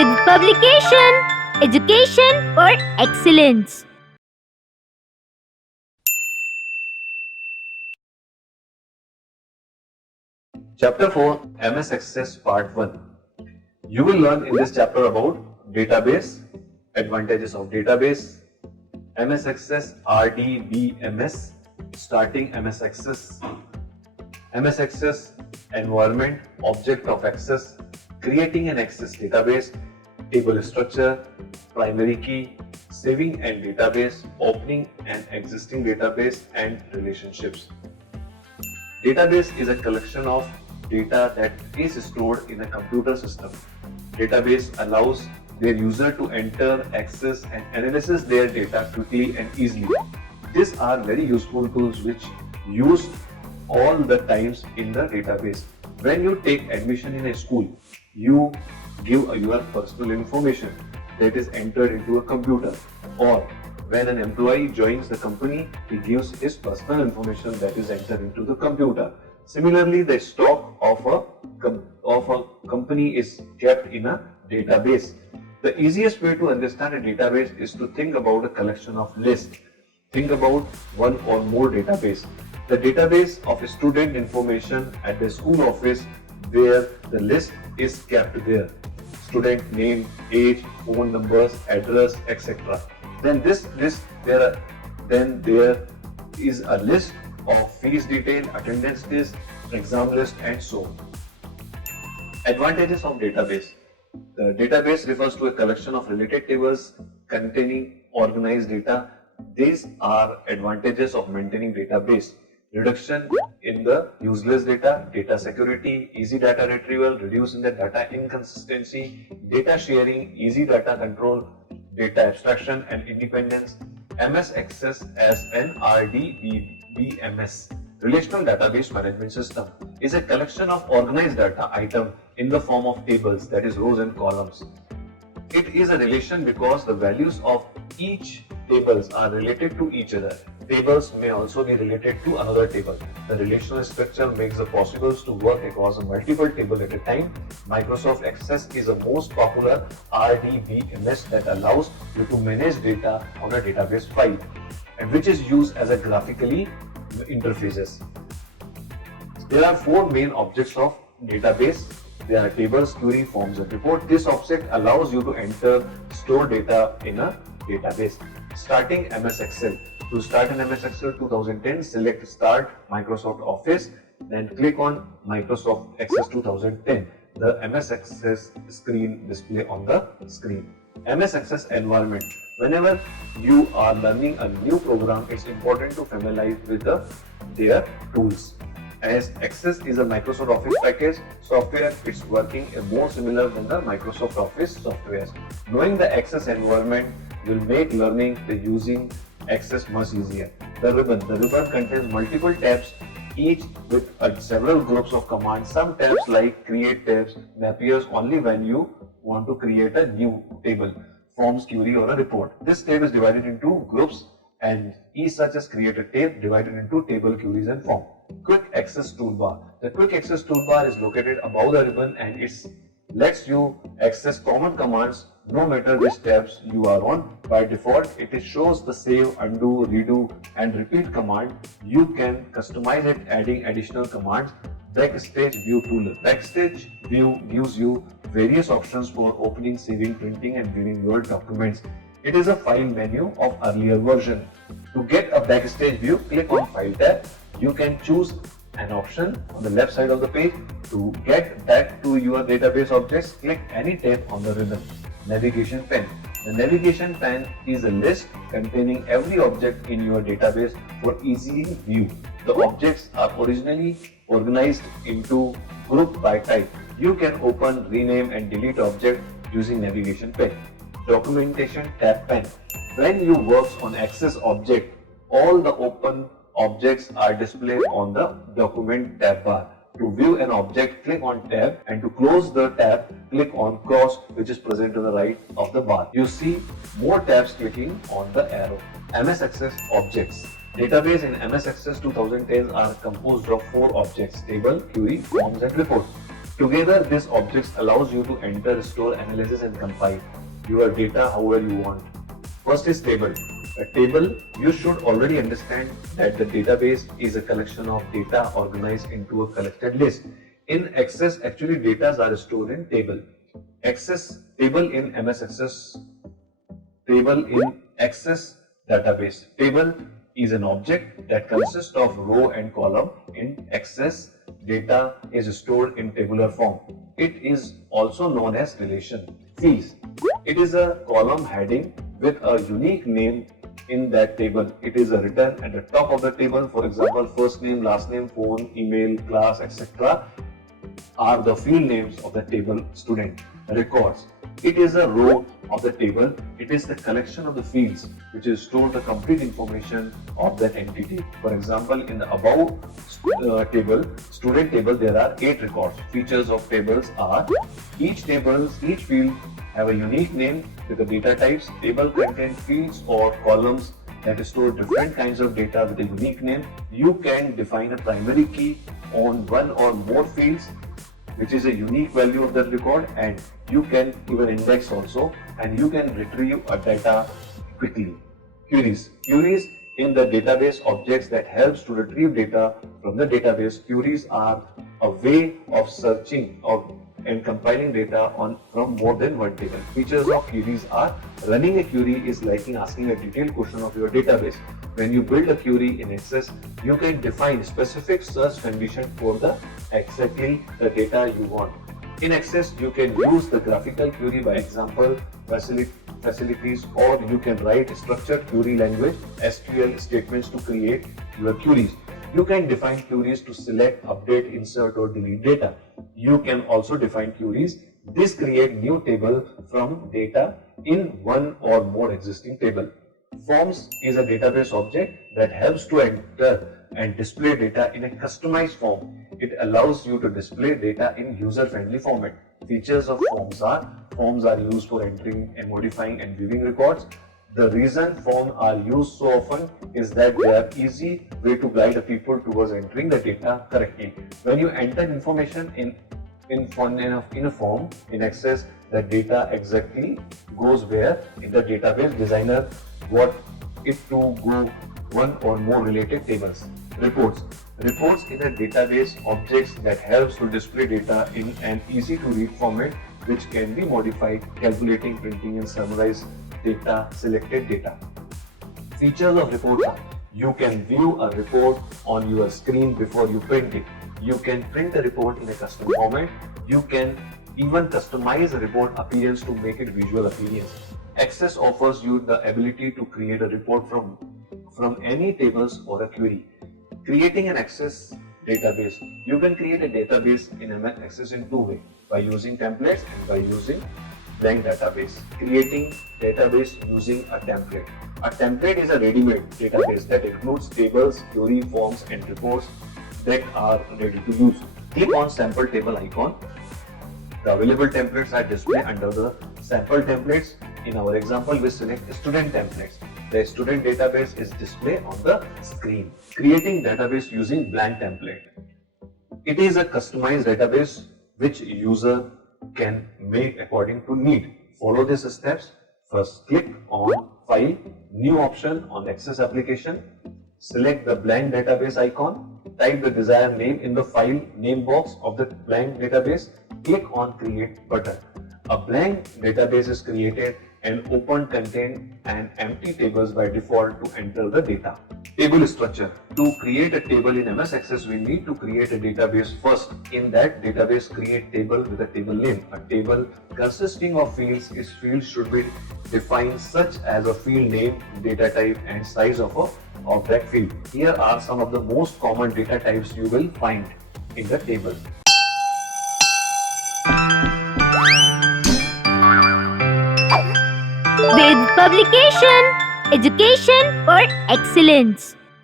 with publication, education for excellence. Chapter 4 MS Access Part 1. You will learn in this chapter about database, advantages of database, MS Access RDBMS, starting MS Access, MS Access environment, object of access, creating an access database, table structure, primary key, saving and database, opening an existing database, and relationships. Database is a collection of data that is stored in a computer system. Database allows their user to enter, access and analyze their data quickly and easily. These are very useful tools which used all the times in the database. When you take admission in a school, you give your personal information that is entered into a computer, or when an employee joins the company, he gives his personal information that is entered into the computer. Similarly, the stock of a company is kept in a database. The easiest way to understand a database is to think about a collection of lists. Think about one or more database. The database of student information at the school office, where the list is kept there. Student name, age, phone numbers, address, etc. Then there is a list of fees detail, attendance list, exam list, and so on. Advantages of database. The database refers to a collection of related tables containing organized data. These are advantages of maintaining database. Reduction in the useless data, data security, easy data retrieval, reduce in the data inconsistency, data sharing, easy data control, data abstraction and independence. MS Access as an RDBMS, Relational Database Management System, is a collection of organized data item in the form of tables, that is rows and columns. It is a relation because the values of each tables are related to each other. Tables may also be related to another table. The relational structure makes it possible to work across a multiple table at a time. Microsoft Access is the most popular RDBMS that allows you to manage data on a database file, and which is used as a graphically interfaces. There are four main objects of database. There are tables, query, forms and report. This object allows you to enter, store data in a database. Starting MS Excel. To start in MS Excel 2010, select Start Microsoft Office, then click on Microsoft Access 2010. The MS Access screen display on the screen. MS Access environment. Whenever you are learning a new program, it's important to familiarize with their tools. As Access is a Microsoft Office package software, it's working more similar than the Microsoft Office software. Knowing the Access environment will make learning the using Access much easier. The ribbon contains multiple tabs, each with several groups of commands. Some tabs like create tabs may appear only when you want to create a new table, forms, query or a report. This tab is divided into groups, and each such as create a tab divided into table, queries and form. Quick Access Toolbar. The Quick Access Toolbar is located above the ribbon, and it lets you access common commands no matter which tabs you are on. By default, it shows the save, undo, redo and repeat command. You can customize it adding additional commands. Backstage View tool. Backstage View gives you various options for opening, saving, printing and viewing your documents. It is a file menu of earlier version. To get a Backstage View, click on File tab. You can choose an option on the left side of the page. To get back to your database objects, click any tab on the ribbon. Navigation pane. The navigation pane is a list containing every object in your database for easy view. The objects are originally organized into group by type. You can open, rename and delete objects using navigation pane. Documentation tab pane. When you work on Access object, all the open objects are displayed on the document tab bar. To view an object, click on tab, and to close the tab, click on cross, which is present to the right of the bar. You see more tabs clicking on the arrow. MS Access objects. Database in MS Access 2010 are composed of 4 objects: table, query, forms and report. Together, these objects allows you to enter, store, analyze and compile your data however you want. First is table. A table, you should already understand that the database is a collection of data organized into a collected list. In Access, actually data are stored in table. Access table in MS Access, table in Access database. Table is an object that consists of row and column. In Access, data is stored in tabular form. It is also known as relation. Fields. It is a column heading with a unique name in that table. It is written at the top of the table. For example, first name, last name, phone, email, class, etc. are the field names of the table student. Records. It is a row of the table. It is the collection of the fields which is stored the complete information of that entity. For example, in the above table, student table, there are 8 records. Features of tables are each field have a unique name with the data types. Table contain fields or columns that store different kinds of data with a unique name. You can define a primary key on one or more fields, which is a unique value of the record, and you can even index also, and you can retrieve a data quickly. Queries. Queries in the database objects that helps to retrieve data from the database. Queries are a way of searching and compiling data from more than one table. Features of queries are running a query is like asking a detailed question of your database. When you build a query in Access, you can define specific search condition for exactly the data you want. In Access, you can use the graphical query by example facilities, or you can write structured query language SQL statements to create your queries. You can define queries to select, update, insert or delete data. You can also define queries. This create new table from data in one or more existing table. Forms is a database object that helps to enter and display data in a customized form. It allows you to display data in user-friendly format. Features of forms are used for entering and modifying and viewing records. The reason forms are used so often is that they are easy way to guide the people towards entering the data correctly. When you enter information in a form in Access, the data exactly goes where in the database designer want it to go one or more related tables. Reports. Reports in a database objects that helps to display data in an easy to read format which can be modified, calculating, printing and summarize selected data. Features of reports are you can view a report on your screen before you print it. You can print a report in a custom format. You can even customize a report appearance to make it visual appearance. Access offers you the ability to create a report from any tables or a query. Creating an Access database. You can create a database in MS Access in two ways, by using templates and by using blank database. Creating database using a template. A template is a ready-made database that includes tables, query forms and reports that are ready to use. Click on sample table icon. The available templates are displayed under the sample templates. In our example, we select student templates. The student database is displayed on the screen. Creating database using blank template. It is a customized database which user can make according to need. Follow these steps. First, click on File, New option on Access application. Select the blank database icon. Type the desired name in the file name box of the blank database. Click on Create button. A blank database is created and open contain an empty tables by default to enter the data. Table structure. To create a table in MS Access, we need to create a database first. In that database, create table with a table name. A table consisting of fields, its fields should be defined such as a field name, data type and size of a object field. Here are some of the most common data types you will find in the table. With publication, education for excellence.